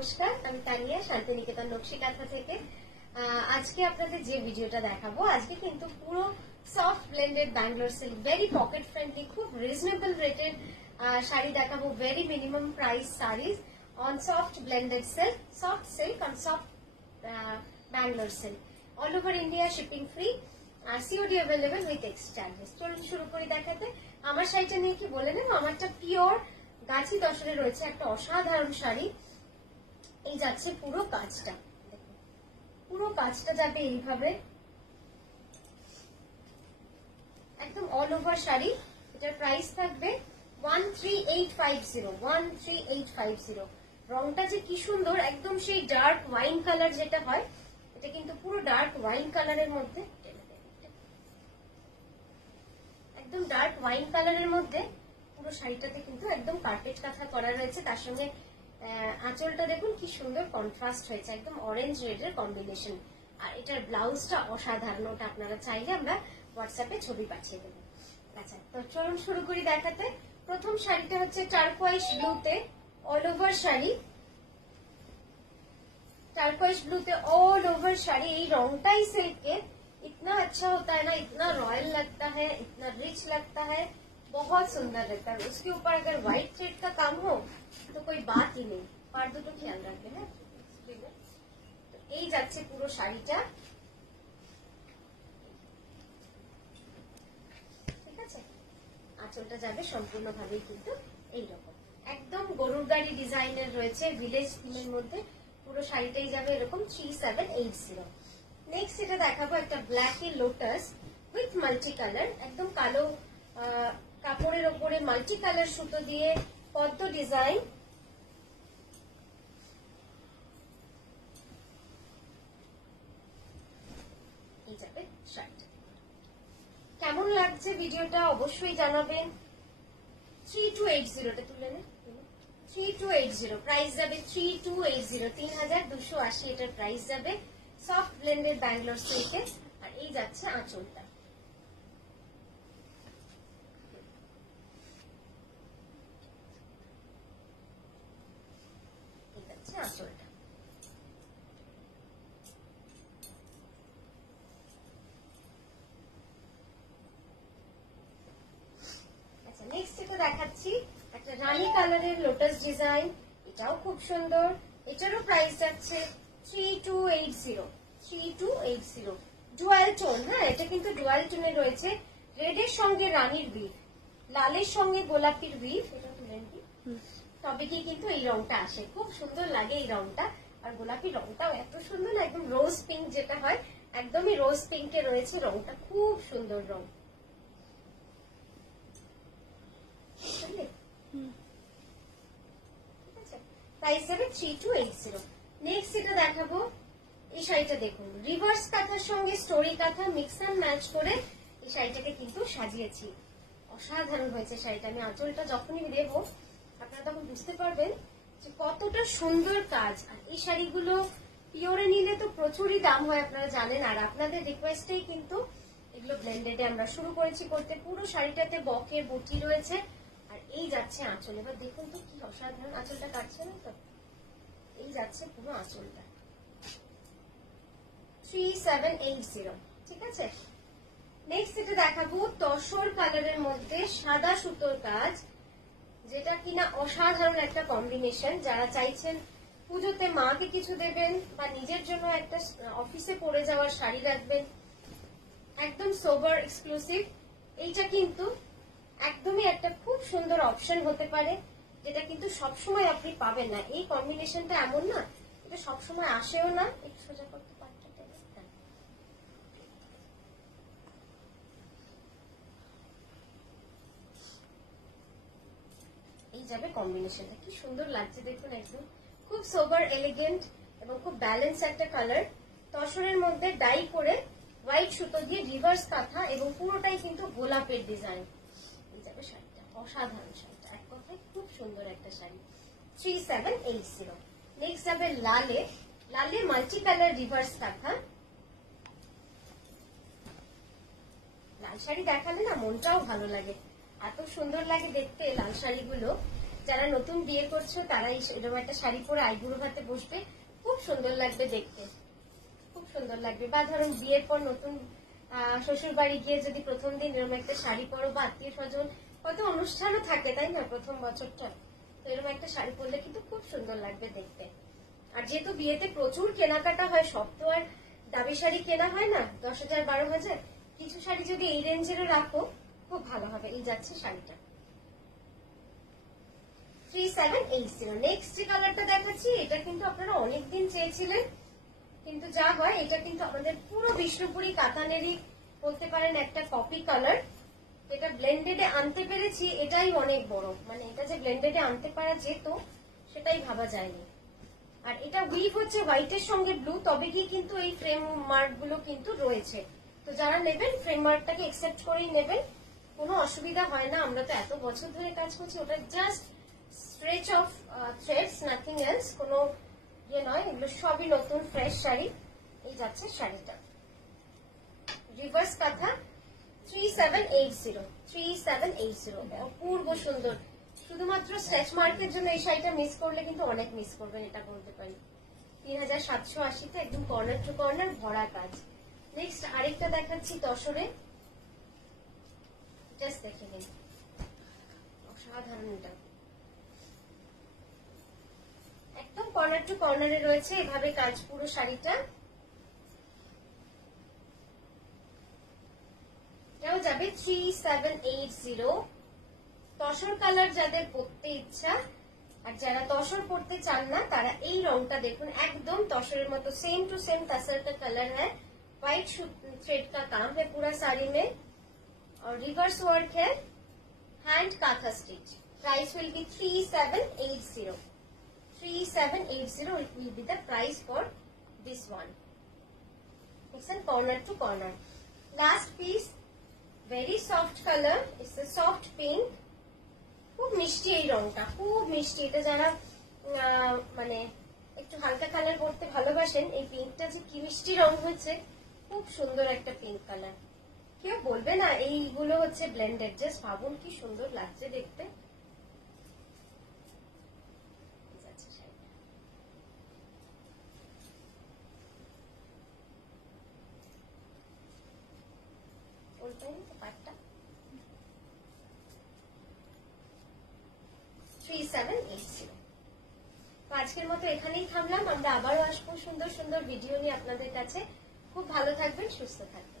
নমস্কার, আমি তানিয়া শান্তিনিকেতন নকশি কাঁথা থেকে। আজকে আপনাদের যে ভিডিওটা দেখাবো, আজকে কিন্তু পুরো soft blended Bangalore silk, very pocket friendly, খুব রিজনেবল রেটের শাড়ি দেখাবো। Very minimum price saris on soft blended silk, soft silk on soft Bangalore silk, all over India shipping free, COD available with extra charges. চলুন শুরু করি দেখাতে। আমার শাড়িটা নিয়ে কি বলে নেব, আমারটা পিওর গাছি তসরে রয়েছে, একটা অসাধারণ শাড়ি। এই যাচ্ছে পুরো কাজটা, পুরো কাজটা যাবে এইভাবে, একদম অল ওভার শাড়ি। এটার প্রাইস থাকবে 13850, 13850। রংটা যে কি সুন্দর, একদম সেই ডার্ক ওয়াইন কালার যেটা হয়, এটা কিন্তু পুরো ডার্ক ওয়াইন কালারের মধ্যে, একদম ডার্ক ওয়াইন কালারের মধ্যে পুরো শাড়িটাতে কিন্তু একদম কার্পেট কাঁথা করা রয়েছে। তার সঙ্গে আঁচলটা দেখুন কি সুন্দর কন্ট্রাস্ট হয়েছে, একদম অরেঞ্জ রেডের কম্বিনেশন। আর এটার ব্লাউজটা অসাধারণ, ওটা আপনারা চাইলে আমরা হোয়াটসঅ্যাপে ছবি পাঠিয়ে দেবো। আচ্ছা, তো চলুন শুরু করি দেখাতে। প্রথম শাড়িটা হচ্ছে টার্কোয়াইশ ব্লুতে অল ওভার শাড়ি, টার্কোয়াইশ ব্লুতে অল ओवर শাড়ি। এই রংটাই सिल्क इतना अच्छा होता है ना, इतना रॉयल लगता है, इतना रिच लगता है, बहुत सुंदर लगता है। उसके ऊपर अगर व्हाइट थ्रेड का काम हो तो कोई बात ही नहीं। पार দুটো খেয়াল রাখবেন। হ্যাঁ, তো এই যাচ্ছে পুরো শাড়িটা, ঠিক আছে। আঁচলটা যাবে সম্পূর্ণভাবে কিন্তু এইরকম, একদম গরুর গাড়ি ডিজাইনের রয়েছে, ভিলেজ থিমের মধ্যে পুরো শাড়িটাই যাবে এরকম 3780। নেক্সট এটা দেখাবো একটা black A lotus with multi colour, একদম কালো কাপড়ের ওপরে মাল্টি কালার সুতো দিয়ে পদ্ম ডিজাইন। এই যাবে শাড়িটা। কেমন লাগছে ভিডিওটা অবশ্যই জানাবেন। 3280টা তুলে নে, 3280 প্রাইস যাবে, 3280, 3280 এটার প্রাইস যাবে। সফট ব্লেন্ডেড ব্যাঙ্গালোর সিল্কে। আর এই যাচ্ছে আঁচলটা, এই যাচ্ছে আঁচলটা। আচ্ছা, নেক্সট এটা দেখাচ্ছি একটা রানী কালারের লোটাস ডিজাইন, এটাও খুব সুন্দর। এটারও প্রাইস যাচ্ছে 3280, 3280। ডুয়াল টোন, হ্যাঁ এটা কিন্তু ডুয়াল টোনে রয়েছে, রেডের সঙ্গে রানীর উইভ, লালের সঙ্গে গোলাপির উইভ। এটা তুলে নিই, তবে কি কিন্তু এই রংটা আসে, খুব সুন্দর লাগে এই রংটা। আর গোলাপি রংটাও এত সুন্দর না, একদম রোজ পিঙ্ক যেটা হয়, একদমই রোজ পিঙ্কে রয়েছে রংটা, খুব সুন্দর রং। প্রাইস যাবে 3280। নেক্সট এটা দেখাবো, এই শাড়িটা দেখুন, রিভার্স কাঁথার সঙ্গে স্টোরি কাঁথা মিক্স অ্যান্ড ম্যাচ করে এই শাড়িটাকে কিন্তু সাজিয়েছি। অসাধারণ হয়েছে শাড়িটা। আমি আঁচলটা যখনই দেবো আপনারা তখন বুঝতে পারবেন যে কতটা সুন্দর কাজ। আর এই শাড়িগুলো পিওরে নিলে তো প্রচুরই দাম হয়, আপনারা জানেন। আর আপনাদের রিকোয়েস্টেই কিন্তু এগুলো ব্লেন্ডেডে আমরা শুরু করেছি করতে। পুরো শাড়িটাতে বকের বুটি রয়েছে। আর এই যাচ্ছে আঁচল, এবার দেখুন তো কি অসাধারণ, আঁচলটা কাটছে না তো, এই যাচ্ছে পুরো আঁচলটা। 3780, ঠিক আছে। নেক্সট এটা দেখাবো তসর কালারের মধ্যে সাদা সুতোর কাজ, যেটা কিনা অসাধারণ একটা কম্বিনেশন। যারা চাইছেন পুজোতে মাকে কিছু দেবেন বা নিজের জন্য একটা অফিসে পরে যাওয়ার শাড়ি রাখবেন, একদম সোবার এক্সক্লুসিভ। এইটা কিন্তু একদমই একটা খুব সুন্দর অপশন হতে পারে, যেটা কিন্তু সবসময় আপনি পাবেন না। এই কম্বিনেশনটা এমন না, এটা সবসময় আসেও না। একটু সোজা করতে পারতে, এই যাবে কম্বিনেশনটা, কি সুন্দর লাগছে দেখুন, একদম খুব সোবার এলিগেন্ট এবং খুব ব্যালেন্স একটা কালার। তসরের মধ্যে ডাই করে হোয়াইট সুতো দিয়ে রিভার্স কাঁথা এবং পুরোটাই কিন্তু গোলাপের ডিজাইন। এই যাবে শাড়িটা, অসাধারণ শাড়িটা, এক কথায় খুব সুন্দর একটা শাড়ি। 3780। নেক্সট যাবে লালে, লালে মাল্টি কালার রিভার্স কাঁথা। লাল শাড়ি দেখালে না মনটাও ভালো লাগে, এত সুন্দর লাগে দেখতে লাল শাড়িগুলো। যারা নতুন বিয়ে করছো তারা এরকম একটা শাড়ি পরে আইবুড়ো ভাতে বসবে, খুব সুন্দর লাগবে দেখতে, খুব সুন্দর লাগবে। বা ধরুন বিয়ের পর নতুন শ্বশুর বাড়ি গিয়ে যদি প্রথম দিন এরকম একটা শাড়ি পরো, বা আত্মীয় স্বজন কত অনুষ্ঠানও থাকে তাই না প্রথম বছরটা, তো এরকম একটা শাড়ি পরলে কিন্তু খুব সুন্দর লাগবে দেখতে। আর যেহেতু বিয়েতে প্রচুর কেনাকাটা হয়, সব তো আর দামি শাড়ি কেনা হয় না 10,000 12,000, কিছু শাড়ি যদি এই রেঞ্জেরও রাখো খুব ভালো হবে। এই যাচ্ছে শাড়িটা 3780। নেক্সট যে কালারটা দেখাচ্ছি এটা কিন্তু আপনারা অনেকদিন চেয়েছিলেন, কিন্তু যা হয় এটা কিন্তু আমাদের পুরো বিষ্ণুপুরি কাতানেরই বলতে পারেন একটা কপি কালার। এটা ব্লেন্ডেডে আনতে পেরেছি এটাই অনেক বড়, মানে এটা যে ব্লেন্ডেডে আনতে পারা যেত সেটাই ভাবা যায়নি। আর এটা উইভ হচ্ছে হোয়াইটের সঙ্গে ব্লু, তবে কি কিন্তু এই ফ্রেম মার্ক গুলো কিন্তু রয়েছে। তো যারা নেবেন ফ্রেম মার্কটাকে একসেপ্ট করেই নেবেন, কোনো অসুবিধা হয় না। আমরা তো এত বছর ধরে কাজ করছি, ওটা just stretch of threads, nothing else, কোনো ইয়ে নয়। এগুলো সবই নতুন ফ্রেশ শাড়ি। এই যাচ্ছে শাড়িটা রিভার্স কাঁথা 3780 অপূর্ব সুন্দর। শুধুমাত্র স্ট্রেচ মার্কের জন্য এই শাড়িটা মিস করলে কিন্তু অনেক মিস করবেন, এটা বলতে পারি। 3780 একদম কর্নার টু কর্নার ভরা কাজ। নেক্সট আরেকটা দেখাচ্ছি তসরে, জাস্ট দেখে নিন, অসাধারণ। এটা একদম কর্নার টু কর্নারে রয়েছে এভাবে কাজ পুরো শাড়িটা। এটাও যাবে 3780। তসর কালার যাদের পরতে ইচ্ছা, আর যারা তসর পরতে চান না তারা এই রংটা দেখুন, একদম তসরের মতো सेम टू सेम तसर का कलर है। व्हाइट थ्रेड का काम है पूरा साड़ी में और रिवर्स वर्क है, hand kantha stitch. Price will be 3780। 3780 it will be the price for this one. It's a corner to corner. Last piece, very soft color, it's a soft pink, খুব মিষ্টি এই রংটা, খুব মিষ্টি। এটা যারা মানে একটু হালকা কালার পরতে ভালোবাসেন, এই পিঙ্কটা যে কি মিষ্টি রং হচ্ছে, খুব সুন্দর একটা পিঙ্ক কালার। কেউ বলবে না এইগুলো হচ্ছে ব্লেন্ডেড, জাস্ট ভাবুন কি সুন্দর লাগছে দেখতে। পাটটা 3780। আজকের মতো এখানেই থামলাম, আমরা আবারও আসবো সুন্দর সুন্দর ভিডিও নিয়ে আপনাদের কাছে। খুব ভালো থাকবেন, সুস্থ থাকবেন।